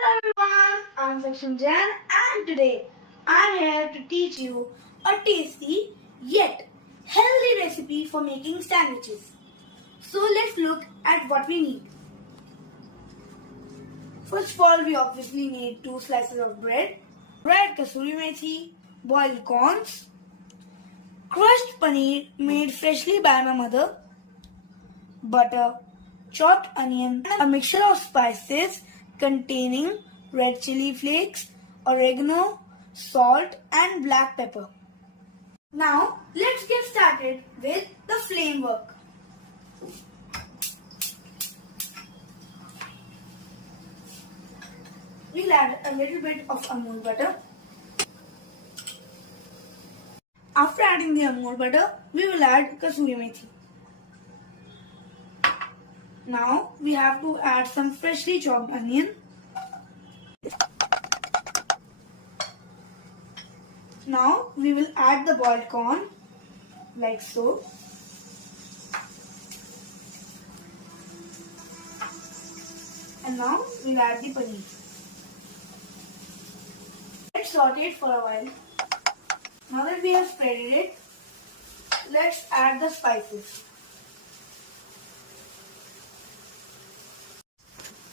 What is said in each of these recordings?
Hello everyone, I'm Saksham Jain and today I'm here to teach you a tasty yet healthy recipe for making sandwiches. So let's look at what we need. First of all, we obviously need 2 slices of bread, kasuri methi, boiled corns, crushed paneer made freshly by my mother, butter, chopped onion, and a mixture of spices containing red chili flakes, oregano, salt and black pepper. Now let's get started with the flame work. We'll add a little bit of Amul butter. After adding the Amul butter, we will add kasuri methi. Now we have to add some freshly chopped onion. Now we will add the boiled corn like so. And now we'll add the paneer. Let's saute it for a while. Now that we have spreaded it, let's add the spices.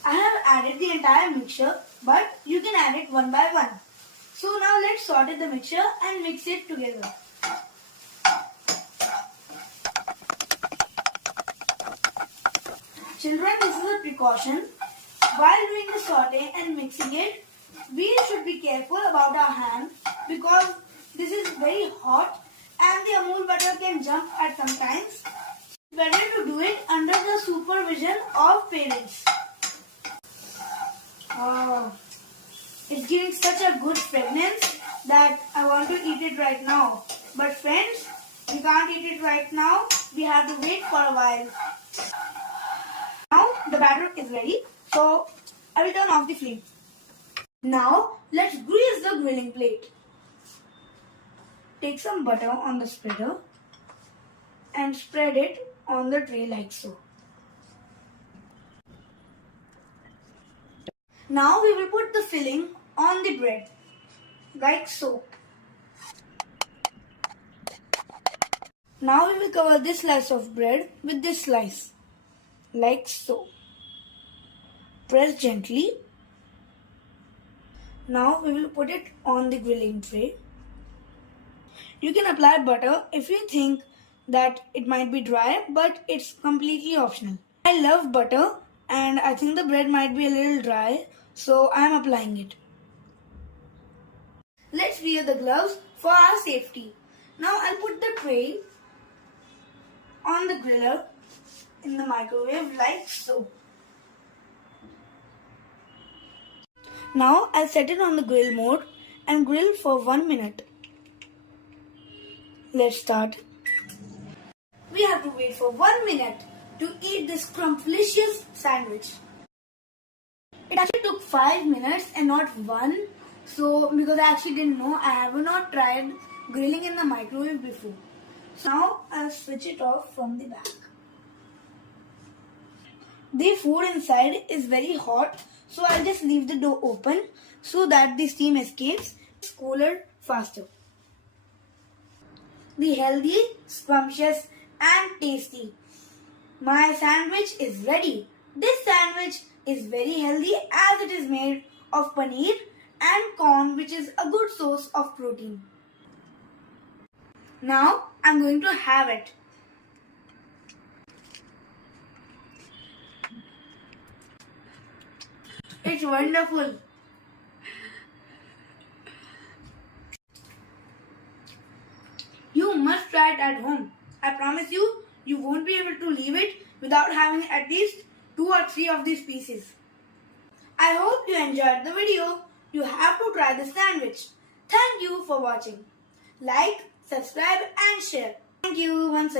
I have added the entire mixture, but you can add it one by one. So now let's saute the mixture and mix it together. Children, this is a precaution. While doing the saute and mixing it, we should be careful about our hands because this is very hot and the Amul butter can jump at some times. It's better to do it under the supervision of parents. Oh, it's giving such a good fragrance that I want to eat it right now. But friends, we can't eat it right now. We have to wait for a while. Now the batter is ready, so I will turn off the flame. Now let's grease the grilling plate. Take some butter on the spreader and spread it on the tray like so. Now we will put the filling on the bread like so. Now we will cover this slice of bread with this slice like so. Press gently. Now we will put it on the grilling tray. You can apply butter if you think that it might be dry, but it's completely optional. I love butter and I think the bread might be a little dry, so I am applying it. Let's wear the gloves for our safety. Now I'll put the tray on the griller in the microwave like so. Now I'll set it on the grill mode and grill for 1 minute. Let's start. We have to wait for 1 minute to eat this scrumptious sandwich. It actually took 5 minutes and not 1. So because I actually didn't know, I have not tried grilling in the microwave before. So now I'll switch it off from the back. The food inside is very hot, so I'll just leave the door open so that the steam escapes. It's cooler faster. The healthy, scrumptious and tasty. My sandwich is ready. This sandwich is very healthy as it is made of paneer and corn, which is a good source of protein. Now I'm going to have it. It's wonderful. You must try it at home. I promise you, you won't be able to leave it without having at least 2 or 3 of these pieces. I hope you enjoyed the video. You have to try the sandwich. Thank you for watching. Like, subscribe and share. Thank you once again.